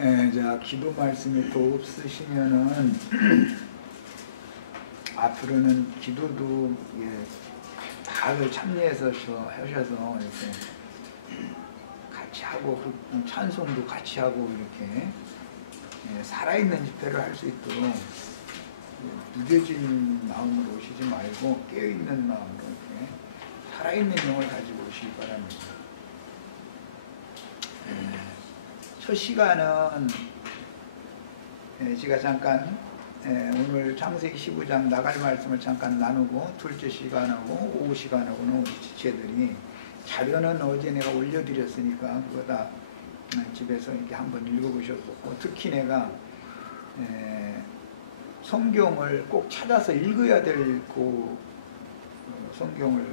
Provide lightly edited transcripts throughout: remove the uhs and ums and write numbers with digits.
자, 기도 말씀이 또 없으시면은 앞으로는 기도도 다들 참여해서 하셔서 이렇게 같이 하고 찬송도 같이 하고 이렇게 살아있는 집회를 할 수 있도록 무뎌진 마음으로 오시지 말고 깨어있는 마음으로 이렇게 살아있는 영을 가지고 오시기 바랍니다. 첫 시간은 제가 잠깐 오늘 창세기 15장 나갈 말씀을 잠깐 나누고, 둘째 시간하고 오후 시간하고는 우리 지체들이 자료는 어제 내가 올려드렸으니까 그거 다 집에서 이렇게 한번 읽어보셨고, 특히 내가 성경을 꼭 찾아서 읽어야 될 그 성경을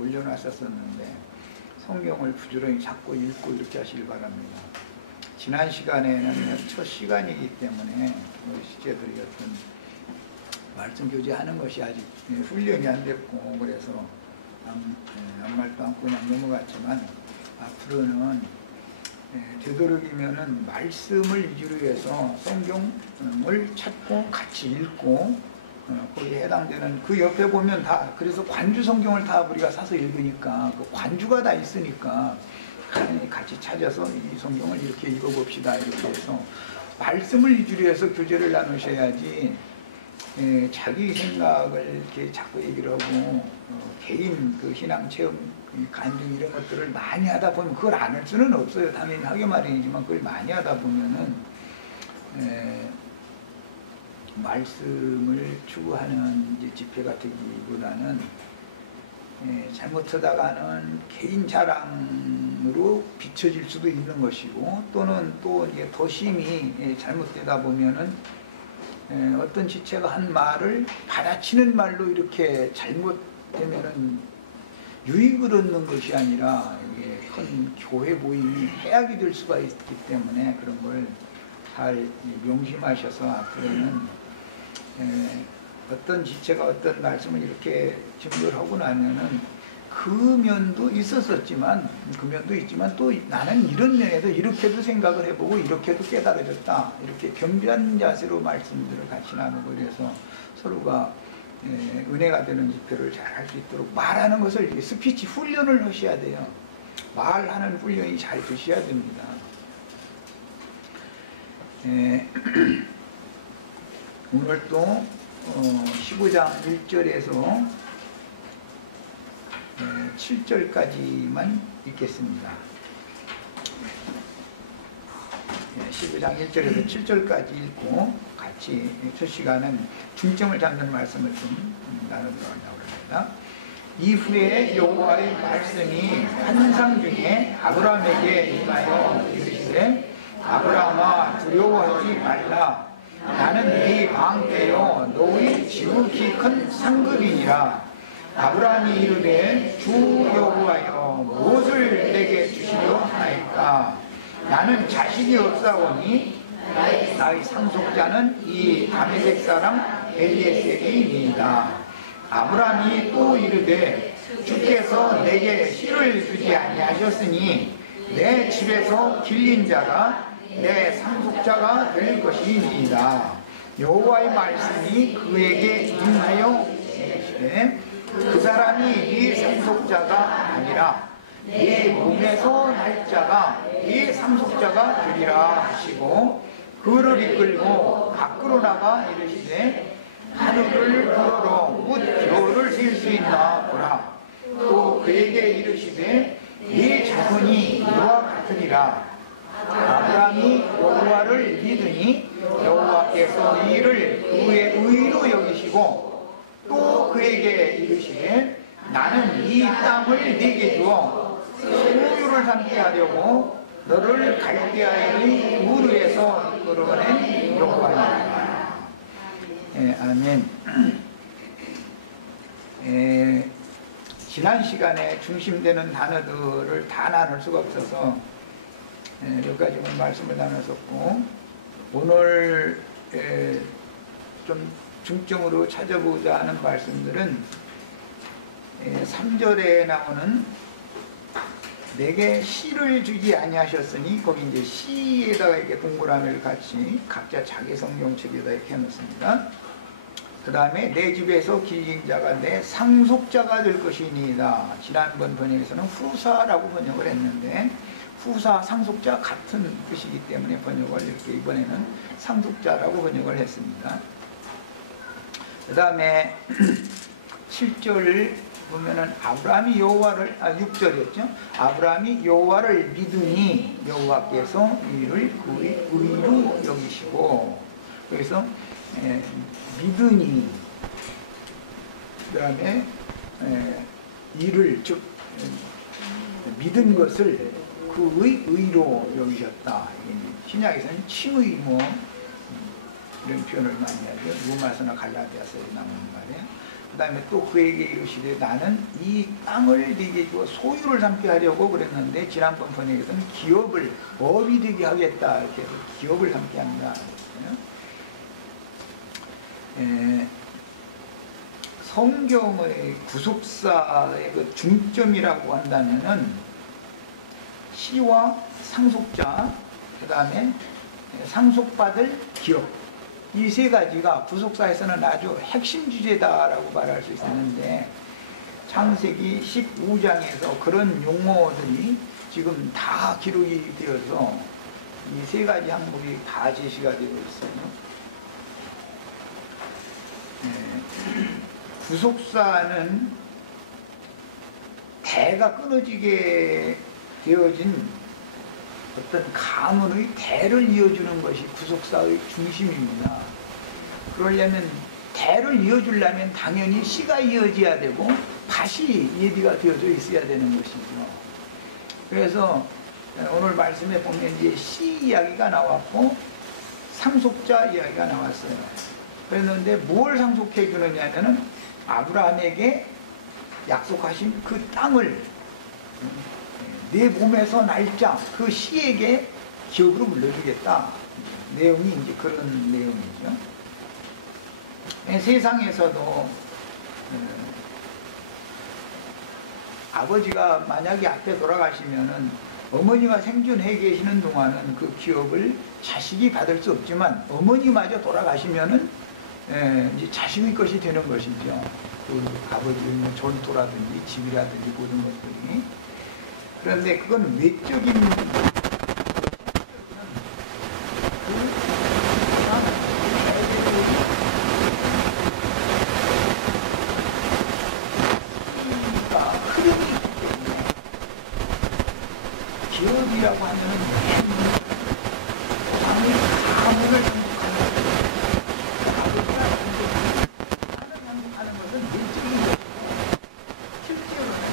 올려놨었는데 성경을 부지런히 찾고 읽고 이렇게 하시길 바랍니다. 지난 시간에는 첫 시간이기 때문에 시제들이 어떤 말씀 교제하는 것이 아직 훈련이 안 됐고 그래서 아무 말도 않고 그냥 넘어갔지만, 앞으로는 되도록이면은 말씀을 위주로 해서 성경을 찾고 같이 읽고 거기에 해당되는 그 옆에 보면 다, 그래서 관주 성경을 다 우리가 사서 읽으니까 그 관주가 다 있으니까 같이 찾아서 이 성경을 이렇게 읽어봅시다 이렇게 해서 말씀을 위주로 해서 교제를 나누셔야지 자기 생각을 이렇게 자꾸 얘기를 하고 개인 그 신앙 체험 간증 이런 것들을 많이 하다 보면 그걸 안 할 수는 없어요. 당연히 하기 마련이지만 그걸 많이 하다 보면은 말씀을 추구하는 이제 집회가 되기보다는 잘못하다가는 개인 자랑으로 비춰질 수도 있는 것이고, 또는 또 이제 더 심히 잘못되다 보면은 어떤 지체가 한 말을 받아치는 말로 이렇게 잘못되면은 유익을 얻는 것이 아니라 이게 큰 교회 모임이 해악이 될 수가 있기 때문에 그런 걸 잘 명심하셔서 앞으로는 어떤 지체가 어떤 말씀을 이렇게 증거를 하고 나면은 그 면도 있었었지만, 그 면도 있지만 또 나는 이런 면에도 이렇게도 생각을 해보고 이렇게도 깨달아졌다, 이렇게 겸비한 자세로 말씀들을 같이 나누고, 그래서 서로가 은혜가 되는 집회를 잘 할 수 있도록 말하는 것을 스피치 훈련을 하셔야 돼요. 말하는 훈련이 잘 되셔야 됩니다. 오늘 또 15장 1절에서 7절까지만 읽겠습니다. 15장 1절에서 7절까지 읽고 같이 첫 시간은 중점을 잡는 말씀을 좀 나누도록 하려고 합니다. 이후에 여호와의 말씀이 환상 중에 아브라함에게 임하여 이르시되, 아브라함아 두려워하지 말라. 나는 네 방패요 너의 지극히 큰 상급이니라. 아브라함이 이르되 주 여호와여 무엇을 내게 주시려 하나이까. 나는 자식이 없사오니 나의 상속자는 이 다메섹 사람 엘리에셀이니이다. 아브라함이 또 이르되 주께서 내게 씨를 주지 아니하셨으니 내 집에서 길린 자가 내 상속자가 될 것이니이다. 여호와의 말씀이 그에게 임하여 이르시되, 그 사람이 네 상속자가 아니라 네 몸에서 날 자가 네 상속자가 되리라 하시고, 그를 이끌고 밖으로 나가 이르시되, 하늘을 우러러 묻 겨울을 셀 수 있나 보라. 또 그에게 이르시되 네 자손이 이와 같으리라. 아브라함이 여호와를 믿으니 여호와께서 이를 그의 의로 여기시고, 또 그에게 이르시되 나는 이 땅을 네게 주어 소유를 삼게 하려고 너를 갈대아의 우르에서 이끌어낸 여호와니라. 아멘. 지난 시간에 중심되는 단어들을 다 나눌 수가 없어서 여기까지 말씀을 나눴었고, 오늘 좀 중점으로 찾아보자 하는 말씀들은 3절에 나오는 내게 시를 주지 아니하셨으니 거기 이제 시에다가 이렇게 동그라미를 같이 각자 자기 성경책에다 이렇게 해놓습니다. 그 다음에 내 집에서 길진 자가 내 상속자가 될 것이니이다. 지난번 번역에서는 후사라고 번역을 했는데 후사, 상속자 같은 뜻이기 때문에 번역을 이렇게 이번에는 상속자라고 번역을 했습니다. 그 다음에 7절 보면은 아브라함이 여호와를 6절이었죠. 아브라함이 여호와를 믿으니 여호와께서 이를 그의 의로 여기시고, 그래서 믿으니 그 다음에 이를 즉 믿은 것을 그의 의로 여기셨다. 신약에서는 칭의모 이런 표현을 많이 하죠. 로마서나 갈라디아서에 나오는 말이에요. 그 다음에 또 그에게 이르시되 나는 이 땅을 네게 주어 소유를 삼게 하려고 그랬는데 지난번 번역에서는 기업을 업이 되게 하겠다 이렇게 해서 기업을 삼게 한다. 성경의 구속사의 그 중점이라고 한다면은 시와 상속자, 그 다음에 상속받을 기업, 이 세 가지가 구속사에서는 아주 핵심 주제다라고 말할 수 있었는데 창세기 15장에서 그런 용어들이 지금 다 기록이 되어서 이 세 가지 항목이 다 제시가 되고 있어요. 구속사는 대가 끊어지게 되어진 어떤 가문의 대를 이어주는 것이 구속사의 중심입니다. 그러려면 대를 이어주려면 당연히 씨가 이어져야 되고 밭이 예비가 되어져 있어야 되는 것이죠. 그래서 오늘 말씀에 보면 이제 씨 이야기가 나왔고 상속자 이야기가 나왔어요. 그랬는데 뭘 상속해 주느냐면은 아브라함에게 약속하신 그 땅을 내 몸에서 날짜 그 씨에게 기업으로 물려주겠다. 내용이 이제 그런 내용이죠. 세상에서도 아버지가 만약에 앞에 돌아가시면은 어머니가 생존해 계시는 동안은 그 기업을 자식이 받을 수 없지만 어머니마저 돌아가시면은 이제 자식의 것이 되는 것이죠. 그 아버지의 전토라든지 집이라든지 모든 것들이. 그런데 그건 외적인 기업이라고 하면은 왕의 가문을 행복하는 아버지가 행복하는 것은 외적인 것이고 실제로는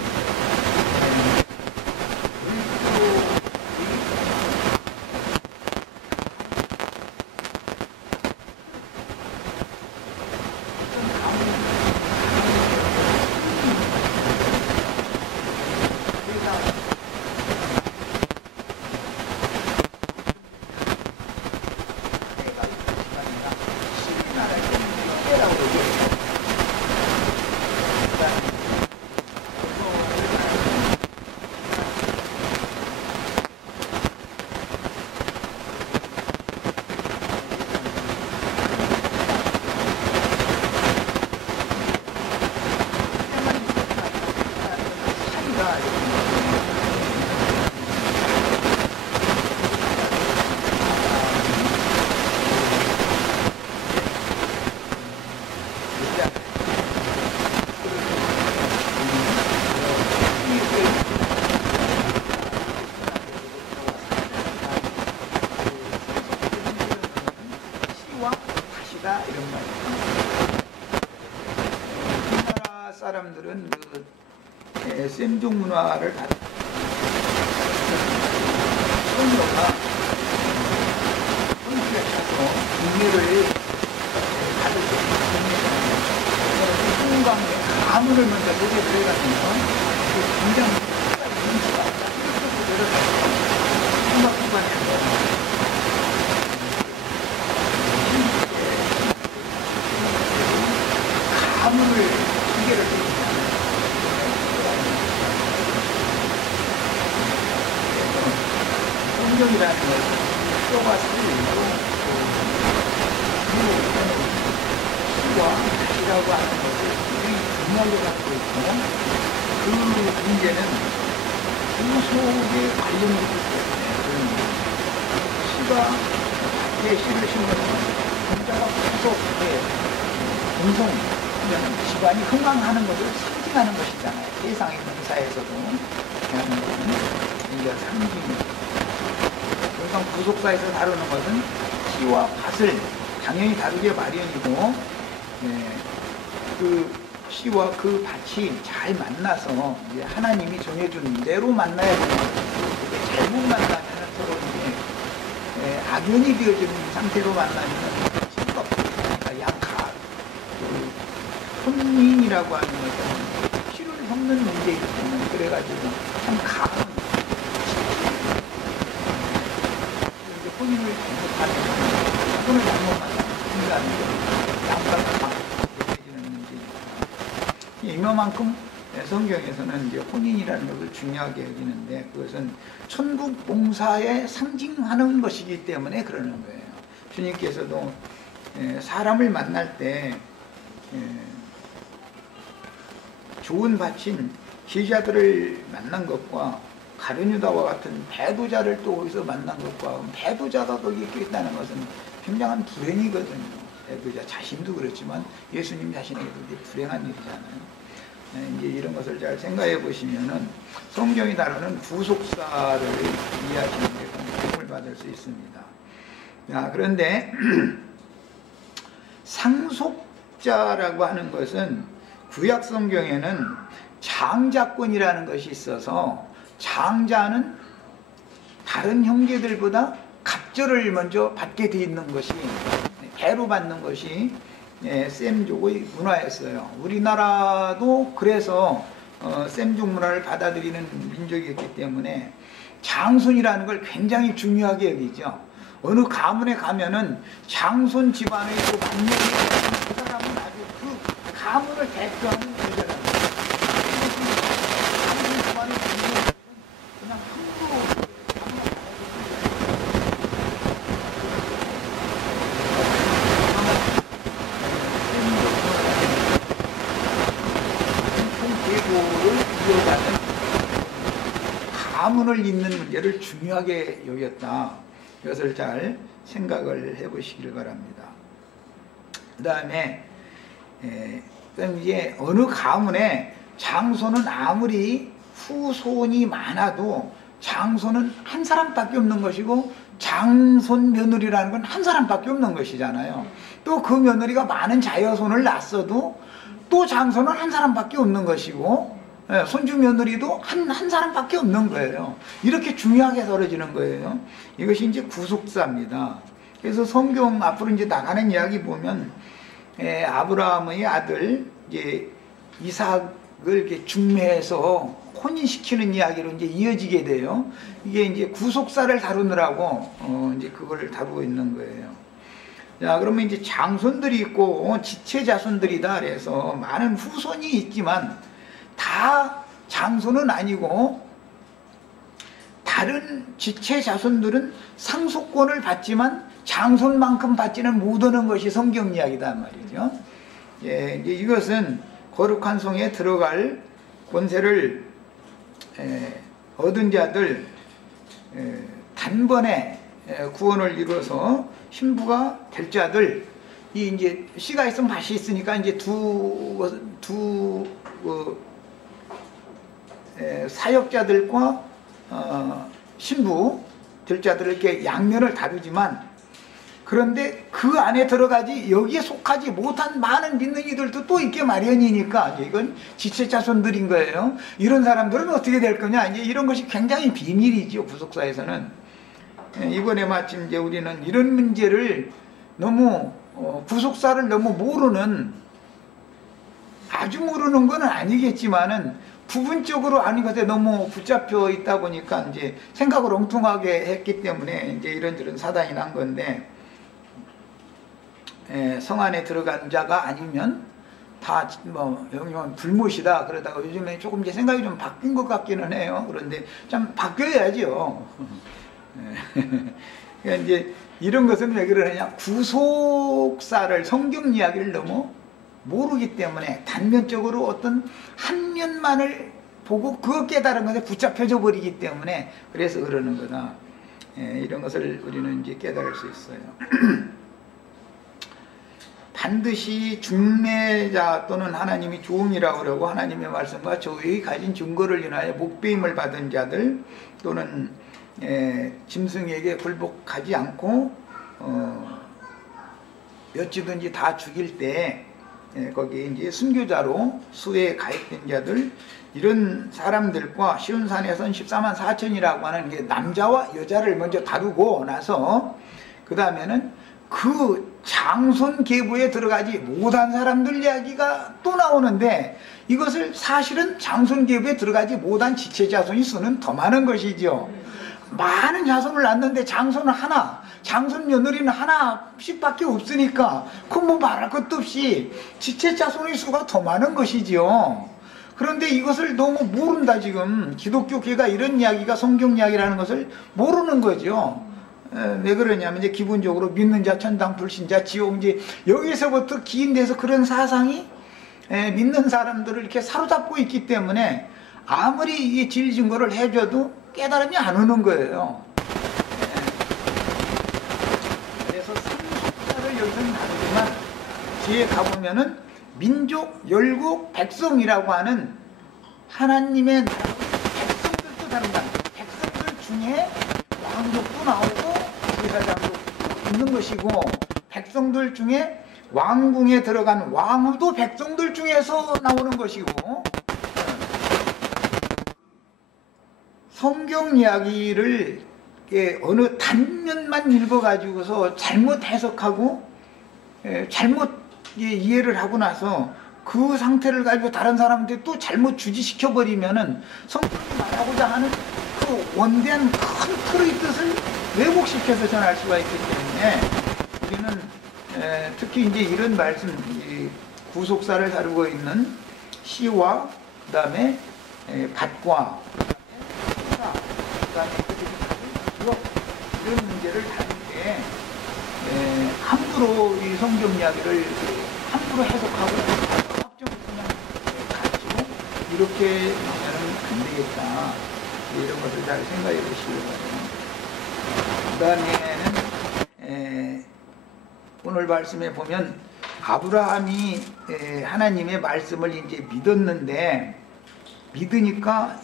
사람들은 그 셈종 문화를 받 손녀가 손주에 차서 국례를 받을 수 있습니다. 한강에 가문을 먼저 노래를 해가면서 그 굉장히 눈치가 이렇게 내려가서 한박한반에서 가문을 기계를 성경이라는 것은 뼈가 살리고 시와 다시라고 하는 것을 굉장히 중요하게 갖고 있고, 그 문제는 후속에 관련이 있기 때문에 시가 밖에 시를 심으면 공자가 후속에 공성, 집안이 흥왕하는 것을 상징하는 것이잖아요. 세상의 명사에서도 대하는 것은 이제 상징. 그래서 구속사에서 다루는 것은 시와 밭을 당연히 다루게 마련이고, 그 시와 그 밭이 잘 만나서 이제 하나님이 정해준 대로 만나야 되는 거예요. 잘못 만나면 서로 이제 악연이 되어지는 상태로 만나면 실수가 없으니까 양가. 혼인이라고 하는 것은 시를 섞는 문제이기 때문에 그래가지고 참 강한 혼인을 잘못하는 혼을 잘못 만나는 양가가 강해지는 문제입니다. 이만큼 성경에서는 이제 혼인이라는 것을 중요하게 여기는데, 그것은 천국 봉사에 상징하는 것이기 때문에 그러는 거예요. 주님께서도 사람을 만날 때 좋은 밭인 제자들을 만난 것과 가룟유다와 같은 배도자를 또 거기서 만난 것과, 배도자가 거기 있다는 것은 굉장한 불행이거든요. 배도자 자신도 그렇지만 예수님 자신에게도 불행한 일이잖아요. 이제 이런 것을 잘 생각해 보시면은 성경이 다루는 구속사를 이해하시는 데 도움을 받을 수 있습니다. 그런데 상속자라고 하는 것은 구약 성경에는 장자권이라는 것이 있어서, 장자는 다른 형제들보다 갑절을 먼저 받게 돼 있는 것이, 배로 받는 것이 셈족의 문화였어요. 우리나라도 그래서 셈족 문화를 받아들이는 민족이었기 때문에 장손이라는 걸 굉장히 중요하게 여기죠. 어느 가문에 가면은 장손 집안의 그 만명이 그 사람은 아주 그 가문을 대표하는 존재라는 거예요. 장손 집안의 만명은 그냥 함부로 이어가는 가문을 잇는 문제를 중요하게 여겼다. 이것을 잘 생각을 해보시길 바랍니다. 그 다음에 이제 어느 가문에 장손은 아무리 후손이 많아도 장손은 한 사람밖에 없는 것이고, 장손 며느리라는 건 한 사람밖에 없는 것이잖아요. 또 그 며느리가 많은 자여손을 낳았어도 또 장손은 한 사람밖에 없는 것이고, 손주 며느리도 한 사람밖에 없는 거예요. 이렇게 중요하게 다뤄지는 거예요. 이것이 이제 구속사입니다. 그래서 성경 앞으로 이제 나가는 이야기 보면 아브라함의 아들 이제 이삭을 이렇게 중매해서 혼인시키는 이야기로 이제 이어지게 돼요. 이게 이제 구속사를 다루느라고 이제 그걸 다루고 있는 거예요. 자, 그러면 이제 장손들이 있고 지체 자손들이다 그래서 많은 후손이 있지만 다 장손은 아니고, 다른 지체 자손들은 상속권을 받지만 장손만큼 받지는 못하는 것이 성경 이야기다 말이죠. 이제 이것은 거룩한 성에 들어갈 권세를 얻은 자들, 단번에 구원을 이루어서 신부가 될 자들, 이 이제 씨가 있으면 밭이 있으니까 이제 두 사역자들과 신부 될 자들을 이렇게 양면을 다루지만, 그런데 그 안에 들어가지 여기에 속하지 못한 많은 믿는 이들도 또 있게 마련이니까 이건 지체 자손들인 거예요. 이런 사람들은 어떻게 될 거냐, 이제 이런 것이 굉장히 비밀이죠. 구속사에서는. 이번에 마침 이제 우리는 이런 문제를 너무 구속사를 너무 모르는, 아주 모르는 건 아니겠지만은 부분적으로 아닌 것에 너무 붙잡혀 있다 보니까 이제 생각을 엉뚱하게 했기 때문에 이제 이런저런 사단이 난 건데, 성 안에 들어간 자가 아니면 다 뭐 영영 불못이다 그러다가 요즘에 조금 이제 생각이 좀 바뀐 것 같기는 해요. 그런데 참 바뀌어야죠. 그러니까 이제 이런 것은 왜 그러느냐, 구속사를, 성경 이야기를 너무 모르기 때문에 단면적으로 어떤 한 면만을 보고 그거 깨달은 것에 붙잡혀져 버리기 때문에 그래서 그러는 거다. 이런 것을 우리는 이제 깨달을 수 있어요. 반드시 중매자 또는 하나님이 종이라고 그러고 하나님의 말씀과 저희 가진 증거를 인하여 목배임을 받은 자들 또는 짐승에게 굴복하지 않고 몇지든지 다 죽일 때 거기에 이제 순교자로 수에 가입된 자들, 이런 사람들과 시온산에선 14만 4천이라고 하는 게 남자와 여자를 먼저 다루고 나서 그 다음에는 그 장손 계보에 들어가지 못한 사람들 이야기가 또 나오는데, 이것을 사실은 장손 계보에 들어가지 못한 지체 자손이 수는 더 많은 것이죠. 많은 자손을 낳는데 장손은 하나, 장손 며느리는 하나씩밖에 없으니까 그 뭐 말할 것도 없이 지체 자손의 수가 더 많은 것이지요. 그런데 이것을 너무 모른다. 지금 기독교계가 이런 이야기가 성경 이야기라는 것을 모르는 거죠. 왜 그러냐면 이제 기본적으로 믿는 자 천당, 불신자 지옥, 이제 여기서부터 기인돼서 그런 사상이 믿는 사람들을 이렇게 사로잡고 있기 때문에 아무리 이 질 증거를 해줘도 깨달음이 안 오는 거예요. 그래서 상속자를 여기서는 다르지만 뒤에 가보면은 민족, 열국, 백성이라고 하는 하나님의 백성들도 다른다. 백성들 중에 왕족도 나오고 제사장도 있는 것이고, 백성들 중에 왕궁에 들어간 왕후도 백성들 중에서 나오는 것이고, 성경 이야기를 어느 단면만 읽어가지고서 잘못 해석하고 잘못 이해를 하고 나서 그 상태를 가지고 다른 사람한테 또 잘못 주지시켜버리면은 성경이 말하고자 하는 그 원대한 큰 틀의 뜻을 왜곡시켜서 전할 수가 있기 때문에 우리는 특히 이제 이런 말씀, 구속사를 다루고 있는 시와 그 다음에 밭과 그 다음에 이런 문제를 다룰 때 함부로 이 성경 이야기를 함부로 해석하고 확정을 그냥 가지고 이렇게 하면 안 되겠다. 이런 것을 잘 생각해 보시기 바랍니다. 그 다음에는 오늘 말씀에 보면 아브라함이 하나님의 말씀을 이제 믿었는데, 믿으니까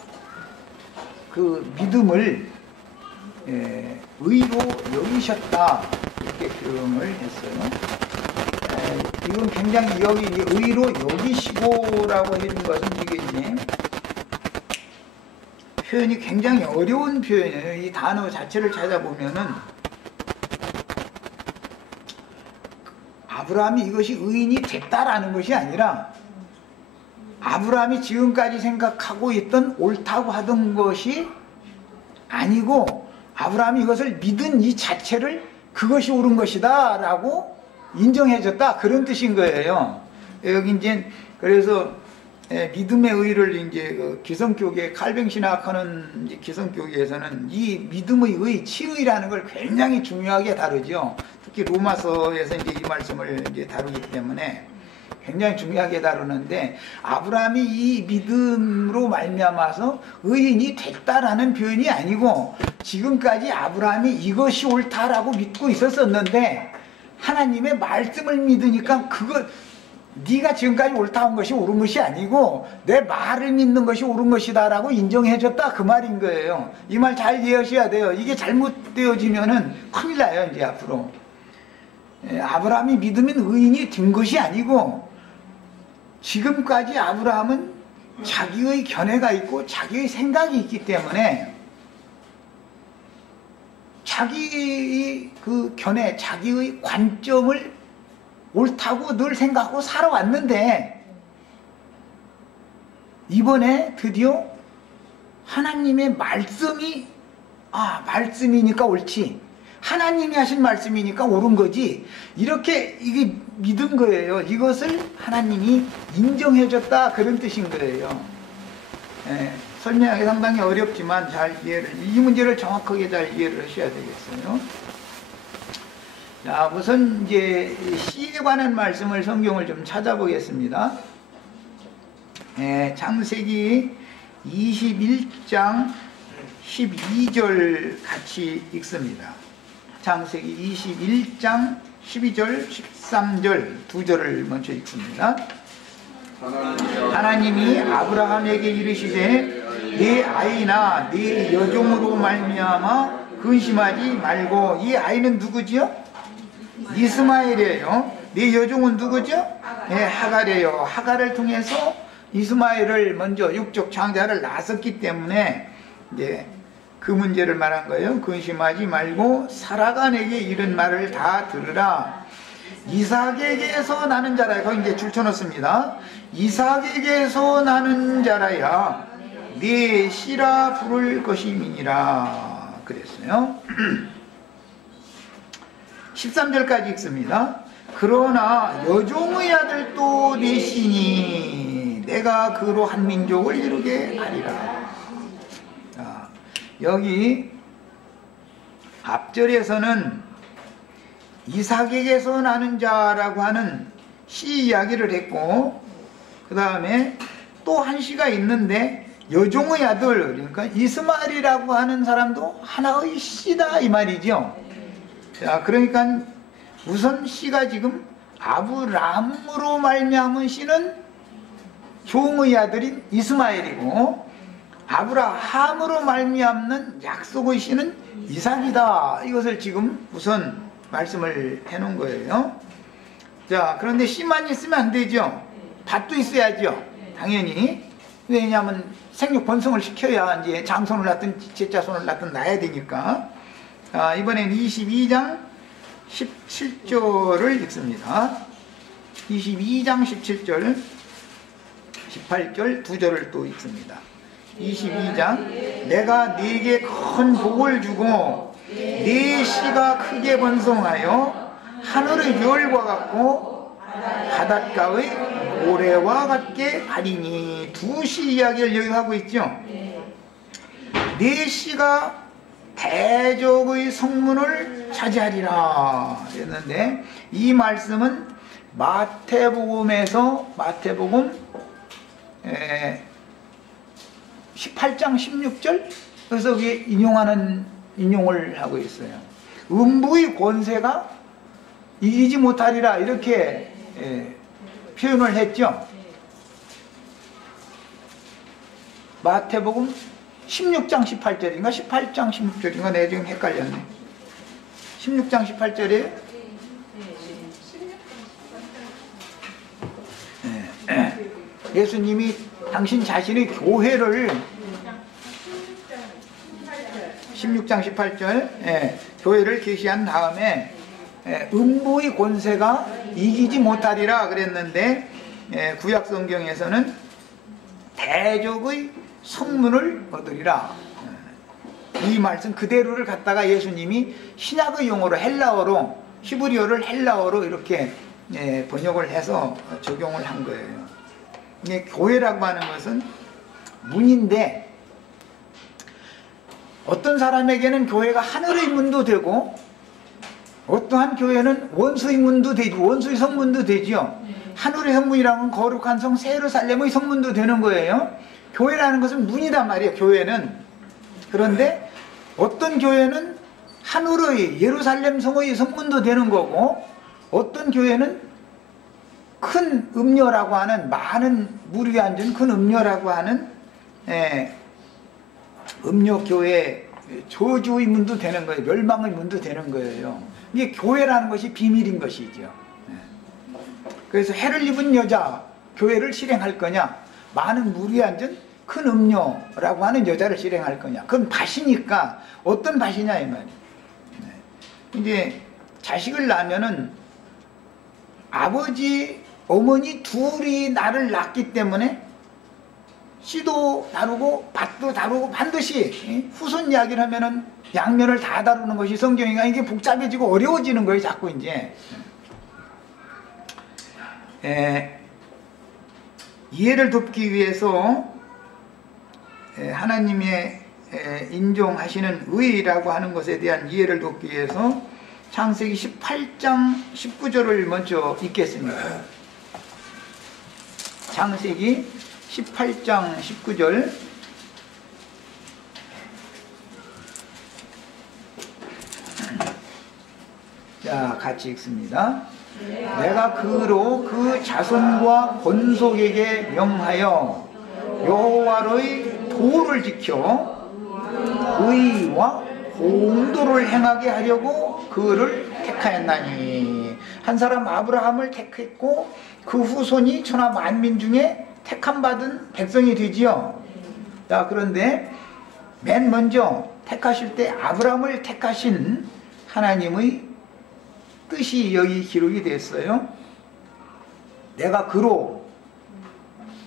그 믿음을 의로 여기셨다, 이렇게 표현을 했어요. 이건 굉장히 여기 의로 여기시고라고 해준 것은 이게 이제 표현이 굉장히 어려운 표현이에요. 이 단어 자체를 찾아보면은 아브라함이 이것이 의인이 됐다라는 것이 아니라 아브라함이 지금까지 생각하고 있던 옳다고 하던 것이 아니고 아브라함이 이것을 믿은 이 자체를 그것이 옳은 것이다 라고 인정해줬다, 그런 뜻인 거예요. 여기 이제 그래서 믿음의 의를 이제 그 기성교계 칼뱅 신학하는 이제 기성교계에서는 이 믿음의 의, 치의라는 걸 굉장히 중요하게 다루죠. 특히 로마서에서 이제 이 말씀을 이제 다루기 때문에 굉장히 중요하게 다루는데, 아브라함이 이 믿음으로 말미암아서 의인이 됐다라는 표현이 아니고 지금까지 아브라함이 이것이 옳다라고 믿고 있었었는데 하나님의 말씀을 믿으니까 그거 네가 지금까지 옳다 한 것이 옳은 것이 아니고 내 말을 믿는 것이 옳은 것이다 라고 인정해줬다, 그 말인 거예요. 이 말 잘 이해하셔야 돼요. 이게 잘못되어지면은 큰일 나요. 이제 앞으로 아브라함이 믿으면 의인이 된 것이 아니고, 지금까지 아브라함은 자기의 견해가 있고 자기의 생각이 있기 때문에 자기의 그 견해, 자기의 관점을 옳다고 늘 생각하고 살아왔는데, 이번에 드디어 하나님의 말씀이 말씀이니까 옳지, 하나님이 하신 말씀이니까 옳은 거지, 이렇게 이게 믿은 거예요. 이것을 하나님이 인정해줬다, 그런 뜻인 거예요. 설명하기 상당히 어렵지만 잘 이해를, 이 문제를 정확하게 잘 이해를 하셔야 되겠어요. 자, 우선 이제 시에 관한 말씀을 성경을 좀 찾아보겠습니다. 창세기 21장 12절 같이 읽습니다. 창세기 21장 12절, 13절 두 절을 먼저 읽습니다. 하나님이 아브라함에게 이르시되 네 아이나 네 여종으로 말미암아 근심하지 말고. 이 아이는 누구지요? 이스마엘이에요. 네 여종은 누구죠? 네, 하갈이에요. 하갈을 통해서 이스마엘을 먼저 육적 창자를 낳았기 때문에 이제 그 문제를 말한 거예요. 근심하지 말고 사라가 내게 이런 말을 다 들으라. 이삭에게서 나는 자라야. 거기 이제 줄쳐놓습니다. 이삭에게서 나는 자라야 네 씨라 부를 것임이니라 그랬어요. 13절까지 읽습니다. 그러나 여종의 아들도 네 씨니 내가 그로 한 민족을 이루게 하리라. 자, 여기 앞절에서는 이삭에게서 나는 자라고 하는 씨 이야기를 했고, 그 다음에 또 한 씨가 있는데 여종의 아들, 그러니까 이스마엘이라고 하는 사람도 하나의 씨다 이 말이죠. 자, 그러니까 우선 씨가 지금 아브라함으로 말미암은 씨는 종의 아들인 이스마엘이고, 아브라함으로 말미암는 약속의 씨는 이삭이다. 이것을 지금 우선 말씀을 해놓은 거예요. 자, 그런데 씨만 있으면 안 되죠. 밭도 있어야죠. 당연히. 왜냐하면 생육 번성을 시켜야 이제 장손을 낳든 제자손을 낳든 낳아야 되니까. 자, 이번엔 22장 17절을 읽습니다. 22장 17절, 18절 두 절을 또 읽습니다. 22장 내가 네게 큰 복을 주고 네 씨가 크게 번성하여 하늘의 별과 같고 바닷가의 모래와 같게 하리니. 두 씨 이야기를 여기 하고 있죠. 네 씨가 대적의 성문을 차지하리라 했는데, 이 말씀은 마태복음에서 마태복음 18장 16절 그래서 위에 인용을 하고 있어요. 음부의 권세가 이기지 못하리라 이렇게 표현을 했죠. 마태복음 16장 18절인가 18장 16절인가 내가 지금 헷갈렸네. 16장 18절에 예수님이 당신 자신의 교회를 16장 18절 교회를 계시한 다음에 음부의 권세가 이기지 못하리라 그랬는데, 구약 성경에서는 대적의 성문을 얻으리라. 이 말씀 그대로를 갖다가 예수님이 신약의 용어로 헬라어로, 히브리어를 헬라어로 이렇게 번역을 해서 적용을 한 거예요. 이게 교회라고 하는 것은 문인데, 어떤 사람에게는 교회가 하늘의 문도 되고 어떠한 교회는 원수의 문도 되죠. 원수의 성문도 되죠. 하늘의 성문이라면 거룩한 성 세르살렘의 성문도 되는 거예요. 교회라는 것은 문이단 말이에요. 교회는. 그런데 어떤 교회는 하늘의 예루살렘 성의 성문도 되는 거고, 어떤 교회는 큰 음녀라고 하는, 많은 물이 앉은 큰 음녀라고 하는 음녀교회 저주의 문도 되는 거예요. 멸망의 문도 되는 거예요. 이게 교회라는 것이 비밀인 것이죠. 그래서 해를 입은 여자 교회를 실행할 거냐, 많은 물이 앉은 큰 음녀라고 하는 여자를 실행할 거냐. 그건 밭이니까 어떤 밭이냐 이 말이에요. 이제 자식을 낳으면은 아버지 어머니 둘이 나를 낳기 때문에 씨도 다루고 밭도 다루고 반드시 후손 이야기를 하면은 양면을 다 다루는 것이 성경이니까 이게 복잡해지고 어려워지는 거예요. 자꾸 이제 이해를 돕기 위해서 하나님의 인정하시는 의라고 하는 것에 대한 이해를 돕기 위해서 창세기 18장 19절을 먼저 읽겠습니다. 창세기 18장 19절. 자, 같이 읽습니다. 내가 그로 그 자손과 권속에게 명하여 여호와의 도를 지켜 의와 공도를 행하게 하려고 그를 택하였나니. 한 사람 아브라함을 택했고 그 후손이 천하 만민 중에 택함받은 백성이 되지요. 자, 그런데 맨 먼저 택하실 때 아브라함을 택하신 하나님의 뜻이 여기 기록이 됐어요. 내가 그로,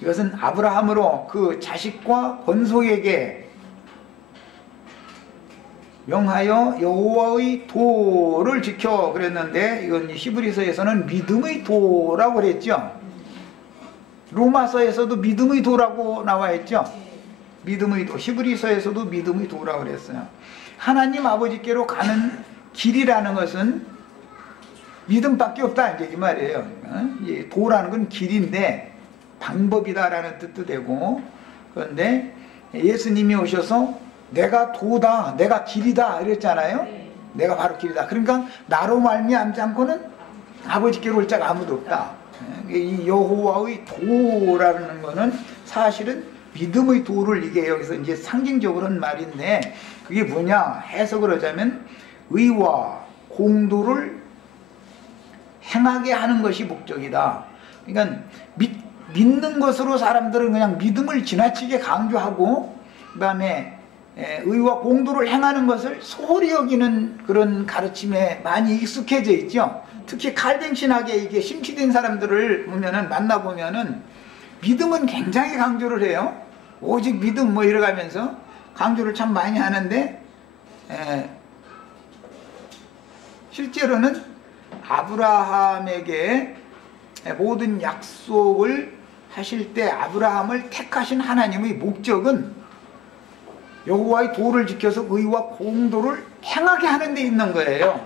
이것은 아브라함으로 그 자식과 권속에게 명하여 여호와의 도를 지켜 그랬는데, 이건 히브리서에서는 믿음의 도라고 그랬죠. 로마서에서도 믿음의 도라고 나와 있죠. 믿음의 도, 히브리서에서도 믿음의 도라고 그랬어요. 하나님 아버지께로 가는 길이라는 것은 믿음밖에 없다, 이제 이 말이에요. 도라는 건 길인데 방법이다라는 뜻도 되고, 그런데 예수님이 오셔서 내가 도다, 내가 길이다 이랬잖아요. 내가 바로 길이다. 그러니까 나로 말미암지 않고는 아버지께로 올 자가 아무도 없다. 이 여호와의 도라는 거는 사실은 믿음의 도를 이게 여기서 이제 상징적으로 한 말인데, 그게 뭐냐 해석을 하자면 의와 공도를 행하게 하는 것이 목적이다. 그러니까 믿는 것으로 사람들은 그냥 믿음을 지나치게 강조하고, 그 다음에 의와 공도를 행하는 것을 소홀히 여기는 그런 가르침에 많이 익숙해져 있죠. 특히 칼뱅 신학에 이게 심취된 사람들을 보면은, 만나보면은 믿음은 굉장히 강조를 해요. 오직 믿음 뭐 이래가면서 강조를 참 많이 하는데, 실제로는 아브라함에게 모든 약속을 하실 때 아브라함을 택하신 하나님의 목적은 여호와의 도를 지켜서 의와 공도를 행하게 하는 데 있는 거예요.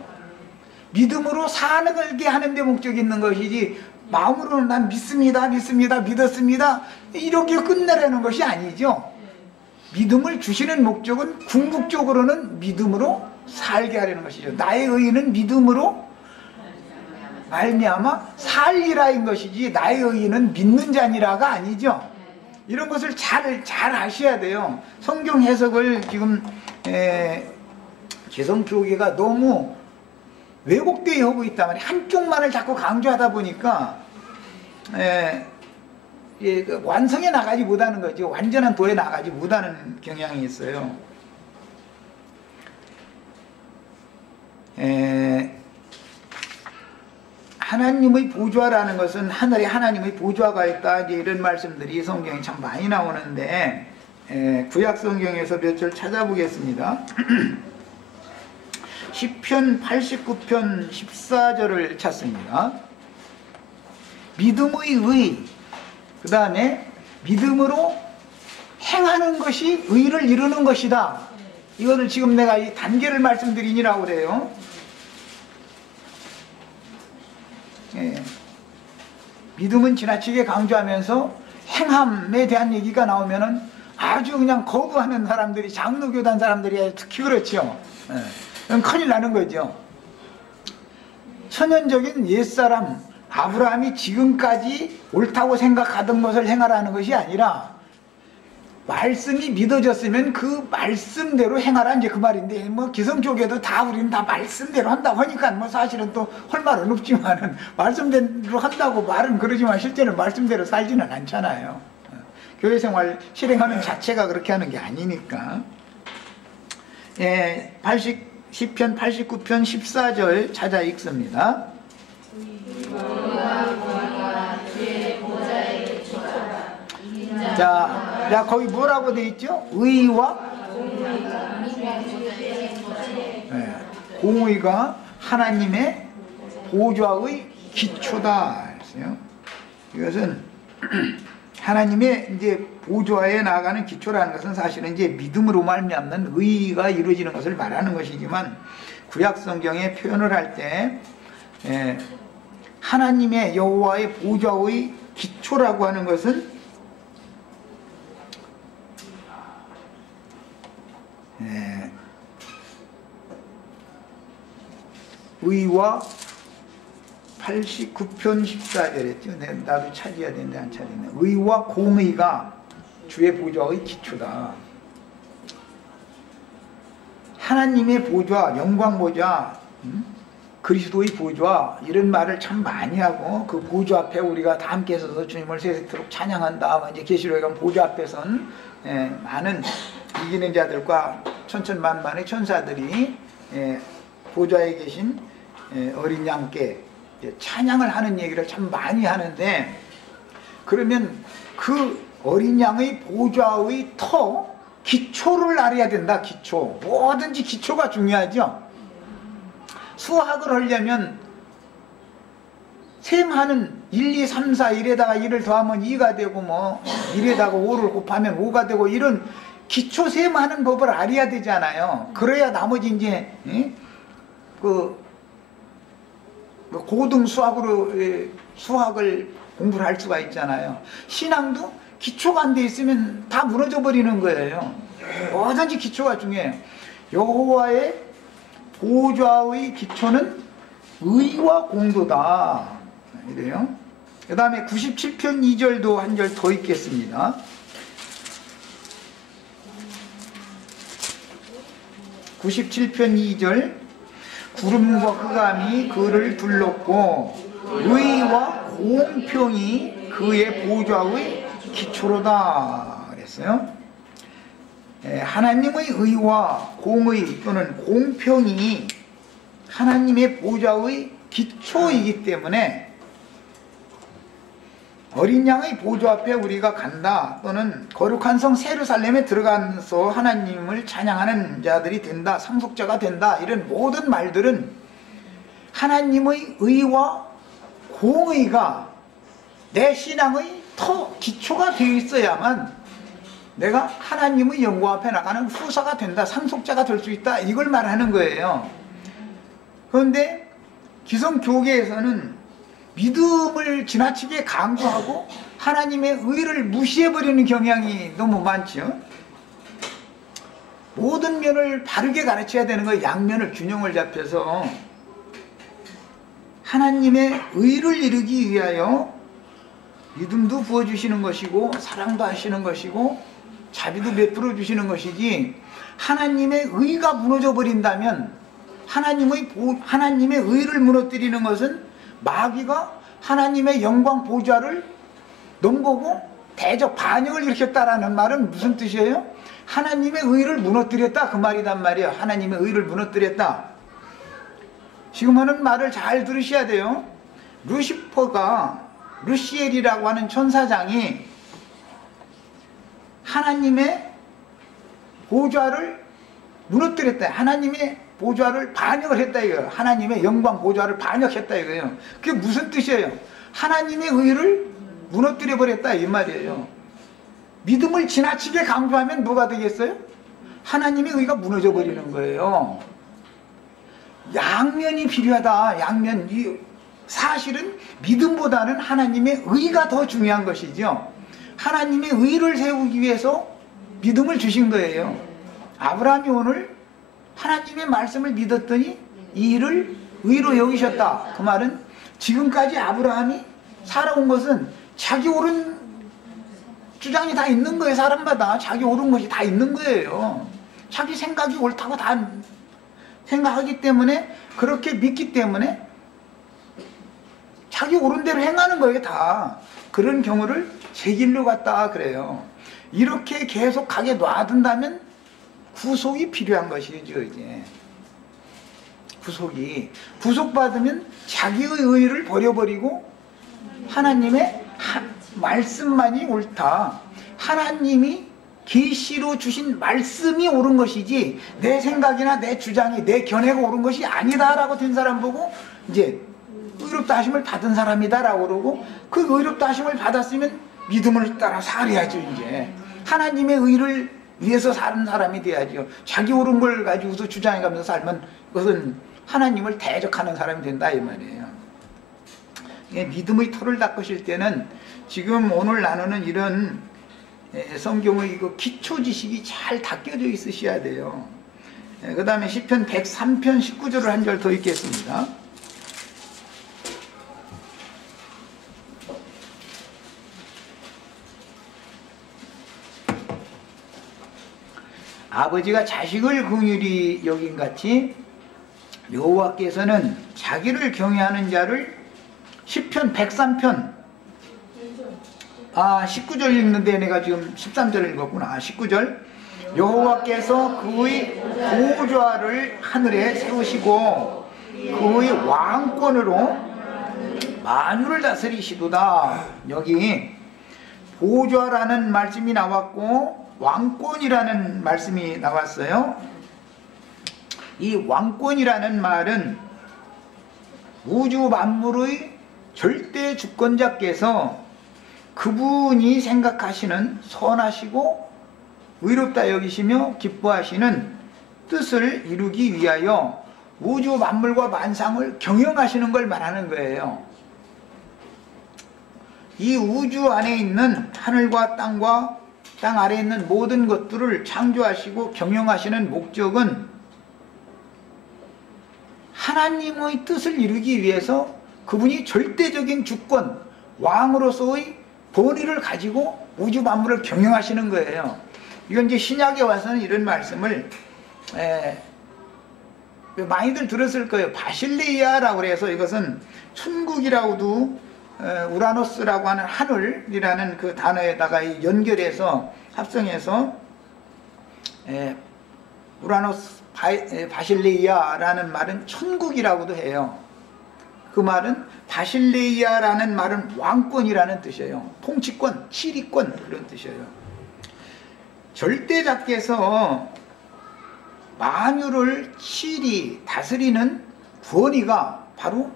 믿음으로 살게 하는 데 목적이 있는 것이지, 마음으로는 난 믿습니다, 믿었습니다 이렇게 끝내라는 것이 아니죠. 믿음을 주시는 목적은 궁극적으로는 믿음으로 살게 하려는 것이죠. 나의 의는 믿음으로 말미암아 살리라인 것이지, 나의 의는 믿는 자니라가 아니죠. 이런 것을 잘 아셔야 돼요. 성경 해석을 지금 개성교계가 너무 왜곡되어 하고 있단 말이에요. 한쪽만을 자꾸 강조하다 보니까 완성에 나가지 못하는 거죠. 완전한 도에 나가지 못하는 경향이 있어요. 하나님의 보좌라는 것은 하늘에 하나님의 보좌가 있다, 이제 이런 말씀들이 성경에 참 많이 나오는데, 구약 성경에서 몇 절 찾아보겠습니다. 시편 89편 14절을 찾습니다. 믿음의 의, 그 다음에 믿음으로 행하는 것이 의를 이루는 것이다. 이거를 지금 내가 이 단계를 말씀드리니라고 그래요. 믿음은 지나치게 강조하면서 행함에 대한 얘기가 나오면은 아주 그냥 거부하는 사람들이, 장로교단 사람들이 특히 그렇죠. 그건 큰일 나는 거죠. 천연적인 옛사람 아브라함이 지금까지 옳다고 생각하던 것을 행하라는 것이 아니라, 말씀이 믿어졌으면 그 말씀대로 행하라, 이제 그 말인데, 뭐 기성 쪽에도 다 우리는 다 말씀대로 한다고 하니까 뭐 사실은 또 할 말은 없지만은, 말씀대로 한다고 말은 그러지만 실제는 말씀대로 살지는 않잖아요. 교회 생활 실행하는 자체가 그렇게 하는 게 아니니까. 시편 89편 14절 찾아 읽습니다. 자, 거기 뭐라고 돼 있죠? 의와 공의가 하나님의 보좌의 기초다 했어요. 이것은 하나님의 이제 보좌에 나아가는 기초라는 것은 사실은 이제 믿음으로 말미암는 의가 이루어지는 것을 말하는 것이지만, 구약 성경에 표현을 할 때 하나님의 여호와의 보좌의 기초라고 하는 것은 의와 89편 14절이었죠. 나도 찾아야 되는데 안 찾았네. 의와 공의가 주의 보좌의 기초다. 하나님의 보좌, 영광 보좌, 그리스도의 보좌, 이런 말을 참 많이 하고, 그 보좌 앞에 우리가 다 함께 서서 주님을 세세토록 찬양한다. 이제 계시록에 가면 보좌 앞에선 많은 이기는 자들과 천천만만의 천사들이 보좌에 계신 어린 양께 찬양을 하는 얘기를 참 많이 하는데, 그러면 그 어린 양의 보좌의 기초를 알아야 된다. 기초. 뭐든지 기초가 중요하죠. 수학을 하려면 셈하는 1, 2, 3, 4, 1에다가 1을 더하면 2가 되고, 뭐 1에다가 5를 곱하면 5가 되고, 이런 기초 셈하는 법을 알아야 되잖아요. 그래야 나머지 이제 고등 수학을 공부를 할 수가 있잖아요. 신앙도 기초가 안 돼 있으면 다 무너져 버리는 거예요. 뭐든지 기초가 중요해요. 여호와의 보좌의 기초는 의와 공도다. 이래요. 그 다음에 97편 2절도 한 절 더 읽겠습니다. 97편 2절. 구름과 흑암이 그를 둘렀고 의와 공평이 그의 보좌의 기초로다 그랬어요. 하나님의 의와 공의 또는 공평이 하나님의 보좌의 기초이기 때문에 어린 양의 보좌 앞에 우리가 간다, 또는 거룩한 성 예루살렘에 들어가서 하나님을 찬양하는 자들이 된다, 상속자가 된다, 이런 모든 말들은 하나님의 의와 공의가 내 신앙의 기초가 되어 있어야만 내가 하나님의 영광 앞에 나가는 후사가 된다, 상속자가 될 수 있다, 이걸 말하는 거예요. 그런데 기성교계에서는 믿음을 지나치게 강조하고 하나님의 의를 무시해버리는 경향이 너무 많죠. 모든 면을 바르게 가르쳐야 되는 거예요. 양면을 균형을 잡혀서 하나님의 의를 이루기 위하여 믿음도 부어주시는 것이고 사랑도 하시는 것이고 자비도 베풀어 주시는 것이지, 하나님의 의가 무너져 버린다면, 하나님의 의를 무너뜨리는 것은 마귀가 하나님의 영광 보좌를 넘보고 대적 반역을 일으켰다라는 말은 무슨 뜻이에요? 하나님의 의를 무너뜨렸다, 그 말이단 말이에요. 하나님의 의를 무너뜨렸다. 지금 하는 말을 잘 들으셔야 돼요. 루시엘이라고 하는 천사장이 하나님의 보좌를 무너뜨렸다, 하나님의 보좌를 반역을 했다 이거예요. 하나님의 영광 보좌를 반역했다 이거예요. 그게 무슨 뜻이에요? 하나님의 의를 무너뜨려 버렸다 이 말이에요. 믿음을 지나치게 강조하면 뭐가 되겠어요? 하나님의 의가 무너져 버리는 거예요. 양면이 필요하다. 양면. 사실은 믿음보다는 하나님의 의가 더 중요한 것이죠. 하나님의 의를 세우기 위해서 믿음을 주신 거예요. 아브라함이 오늘 하나님의 말씀을 믿었더니 이 일을 의로 여기셨다. 그 말은 지금까지 아브라함이 살아온 것은 자기 옳은 주장이 다 있는 거예요. 사람마다 자기 옳은 것이 다 있는 거예요. 자기 생각이 옳다고 다 생각하기 때문에, 그렇게 믿기 때문에 자기 옳은 대로 행하는 거예요. 다 그런 경우를 제 길로 갔다 그래요. 이렇게 계속 가게 놔둔다면 구속이 필요한 것이죠. 이제 구속받으면 자기의 의를 버려버리고 하나님의 말씀만이 옳다, 하나님이 계시로 주신 말씀이 옳은 것이지 내 생각이나 내 주장이, 내 견해가 옳은 것이 아니다라고 된 사람 보고 이제 의롭다 하심을 받은 사람이다라고 그러고, 그 의롭다 하심을 받았으면 믿음을 따라 살아야죠. 이제 하나님의 의를 위해서 사는 사람이 돼야죠. 자기 옳은 걸 가지고서 주장해가면서 살면 그것은 하나님을 대적하는 사람이 된다 이 말이에요. 믿음의 털을 닦으실 때는 지금 오늘 나누는 이런 성경의 기초 지식이 잘 닦여져 있으셔야 돼요. 그 다음에 시편 103편 19절을 한 절 더 읽겠습니다. 아버지가 자식을 긍휼히 여긴같이 여호와께서는 자기를 경외하는 자를 시편 103편 19절 읽는데 내가 지금 13절을 읽었구나. 19절 여호와께서 그의 보좌를 하늘에 세우시고 그의 왕권으로 만유를 다스리시도다. 여기 보좌라는 말씀이 나왔고 왕권이라는 말씀이 나왔어요. 이 왕권이라는 말은 우주 만물의 절대 주권자께서 그분이 생각하시는 선하시고 의롭다 여기시며 기뻐하시는 뜻을 이루기 위하여 우주 만물과 만상을 경영하시는 걸 말하는 거예요. 이 우주 안에 있는 하늘과 땅과 땅 아래에 있는 모든 것들을 창조하시고 경영하시는 목적은 하나님의 뜻을 이루기 위해서 그분이 절대적인 주권, 왕으로서의 권위를 가지고 우주 만물을 경영하시는 거예요. 이건 이제 신약에 와서는 이런 말씀을 많이들 들었을 거예요. 바실레이아라고 해서 이것은 천국이라고도 우라노스라고 하는 하늘이라는 그 단어에다가 연결해서 합성해서 우라노스 바실레이아라는 말은 천국이라고도 해요. 그 말은 바실레이아라는 말은 왕권이라는 뜻이에요. 통치권, 치리권 그런 뜻이에요. 절대자께서 만유를 치리 다스리는 권위가 바로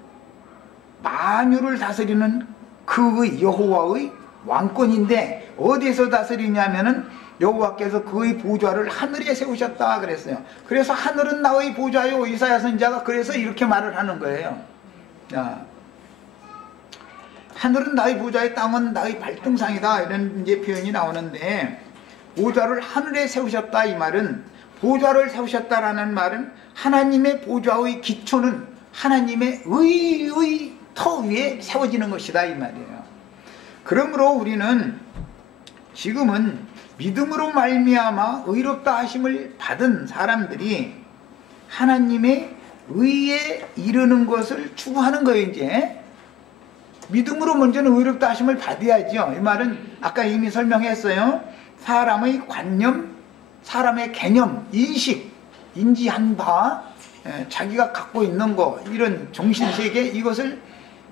만유를 다스리는 그 여호와의 왕권인데 어디에서 다스리냐면은 여호와께서 그의 보좌를 하늘에 세우셨다 그랬어요. 그래서 하늘은 나의 보좌요 이사야 선지자가 그래서 이렇게 말을 하는 거예요. 자, 하늘은 나의 보좌의 땅은 나의 발등상이다 이런 이제 표현이 나오는데 보좌를 하늘에 세우셨다 이 말은 보좌를 세우셨다라는 말은 하나님의 보좌의 기초는 하나님의 의의 터 위에 세워지는 것이다 이 말이에요. 그러므로 우리는 지금은 믿음으로 말미암아 의롭다 하심을 받은 사람들이 하나님의 의에 이르는 것을 추구하는 거예요. 이제 믿음으로 먼저는 의롭다 하심을 받아야죠. 이 말은 아까 이미 설명했어요. 사람의 관념, 사람의 개념, 인식, 인지한 바, 자기가 갖고 있는 거 이런 정신세계 이것을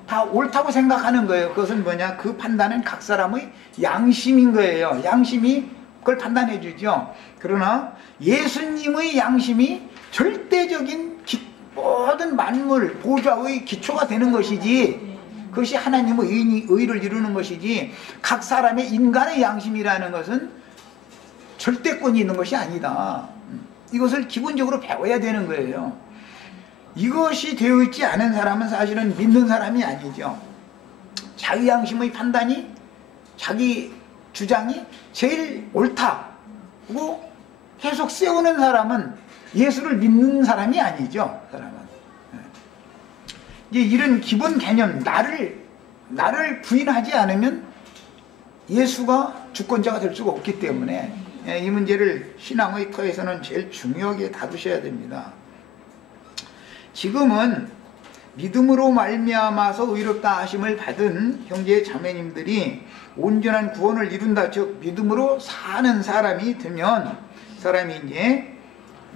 다 옳다고 생각하는 거예요. 그것은 뭐냐? 그 판단은 각 사람의 양심인 거예요. 양심이 그걸 판단해 주죠. 그러나 예수님의 양심이 절대적인 모든 만물 보좌의 기초가 되는 것이지 그것이 하나님의 의를 이루는 것이지 각 사람의 인간의 양심이라는 것은 절대권이 있는 것이 아니다. 이것을 기본적으로 배워야 되는 거예요. 이것이 되어 있지 않은 사람은 사실은 믿는 사람이 아니죠. 자기 양심의 판단이 자기 주장이 제일 옳다고 계속 세우는 사람은 예수를 믿는 사람이 아니죠. 사람은. 이제 이런 기본 개념 나를 부인하지 않으면 예수가 주권자가 될 수가 없기 때문에 이 문제를 신앙의 터에서는 제일 중요하게 다루셔야 됩니다. 지금은 믿음으로 말미암아서 의롭다 하심을 받은 형제 자매님들이 온전한 구원을 이룬다 즉 믿음으로 사는 사람이 되면 사람이 이제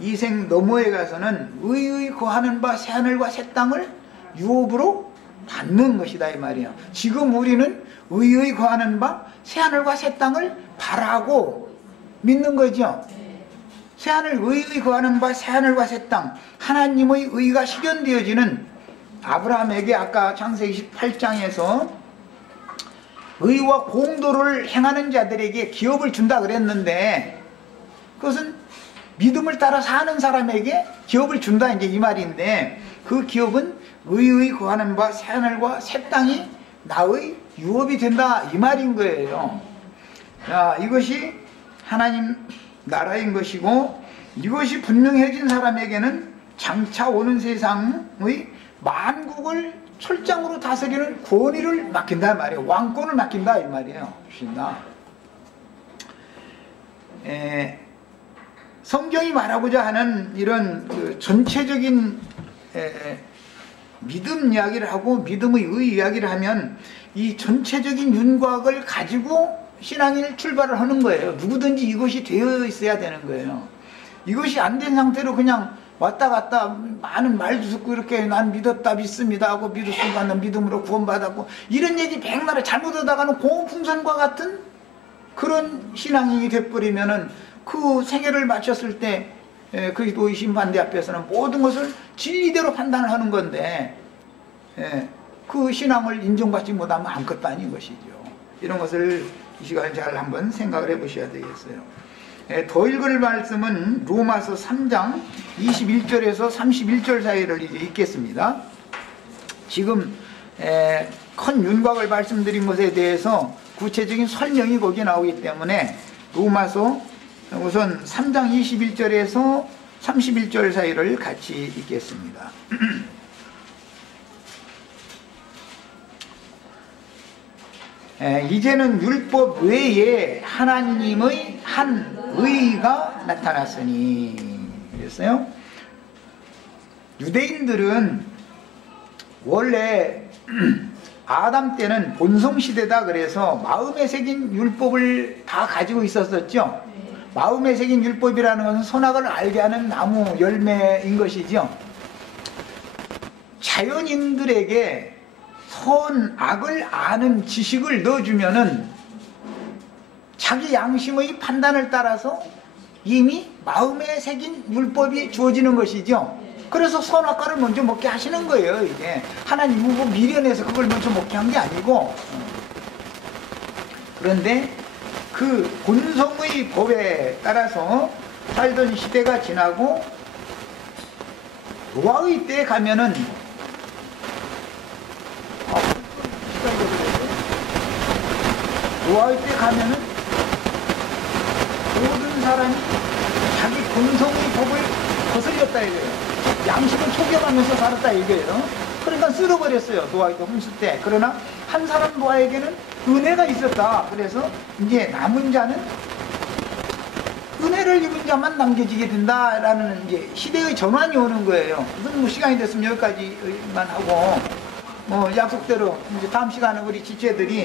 이 생 너머에 가서는 의의 거하는 바 새하늘과 새 땅을 유업으로 받는 것이다 이 말이야. 지금 우리는 의의 거하는 바 새하늘과 새 땅을 바라고 믿는 거죠. 새하늘 의의 거하는 바 새하늘과 새 땅 하나님의 의가 실현되어지는 아브라함에게 아까 창세기 28장에서 의와 공도를 행하는 자들에게 기업을 준다 그랬는데, 그것은 믿음을 따라 사는 사람에게 기업을 준다 이제 이 말인데, 그 기업은 의의 거하는 바 새하늘과 새 땅이 나의 유업이 된다 이 말인 거예요. 자, 이것이 하나님 나라인 것이고, 이것이 분명해진 사람에게는 장차 오는 세상의 만국을 철장으로 다스리는 권위를 맡긴다 말이에요. 왕권을 맡긴다 이 말이에요. 주신다. 성경이 말하고자 하는 이런 그 전체적인 믿음 이야기를 하고 믿음의 의 이야기를 하면 이 전체적인 윤곽을 가지고 신앙이 출발을 하는 거예요. 누구든지 이것이 되어 있어야 되는 거예요. 이것이 안 된 상태로 그냥 왔다 갔다 많은 말도 듣고 이렇게 난 믿었다 믿습니다 하고 믿을 순간 믿음으로 구원받았고 이런 얘기 백날에 잘못하다가는 공풍선과 같은 그런 신앙이 돼버리면은 그 세계를 맞췄을 때 그리스도의 심판대 앞에서는 모든 것을 진리대로 판단을 하는 건데 그 신앙을 인정받지 못하면 아무것도 아닌 것이죠. 이런 것을 이 시간에 잘 한번 생각을 해보셔야 되겠어요. 더 읽을 말씀은 로마서 3장 21절에서 31절 사이를 이제 읽겠습니다. 지금 큰 윤곽을 말씀드린 것에 대해서 구체적인 설명이 거기에 나오기 때문에 로마서 우선 3장 21절에서 31절 사이를 같이 읽겠습니다. 이제는 율법 외에 하나님의 한 의가 나타났으니 그랬어요. 유대인들은 원래 아담 때는 본성시대다 그래서 마음에 새긴 율법을 다 가지고 있었었죠. 마음에 새긴 율법이라는 것은 선악을 알게 하는 나무 열매인 것이죠. 자연인들에게 선악을 아는 지식을 넣어주면은 자기 양심의 판단을 따라서 이미 마음에 새긴 율법이 주어지는 것이죠. 그래서 선악과를 먼저 먹게 하시는 거예요. 이게 하나님은 뭐 미련해서 그걸 먼저 먹게 한 게 아니고, 그런데 그 본성의 법에 따라서 살던 시대가 지나고 노아의 때에 가면은 노아의 때 가면은 모든 사람이 자기 본성의 법을 거슬렸다 이거예요. 양심을 초경하면서 살았다 이거예요. 그러니까 쓸어버렸어요. 노아의 때 홍수 때. 그러나 한 사람 노아에게는 은혜가 있었다. 그래서 이제 남은 자는 은혜를 입은 자만 남겨지게 된다라는 이제 시대의 전환이 오는 거예요. 무슨 뭐 시간이 됐으면 여기까지만 하고 뭐 약속대로 이제 다음 시간에 우리 지체들이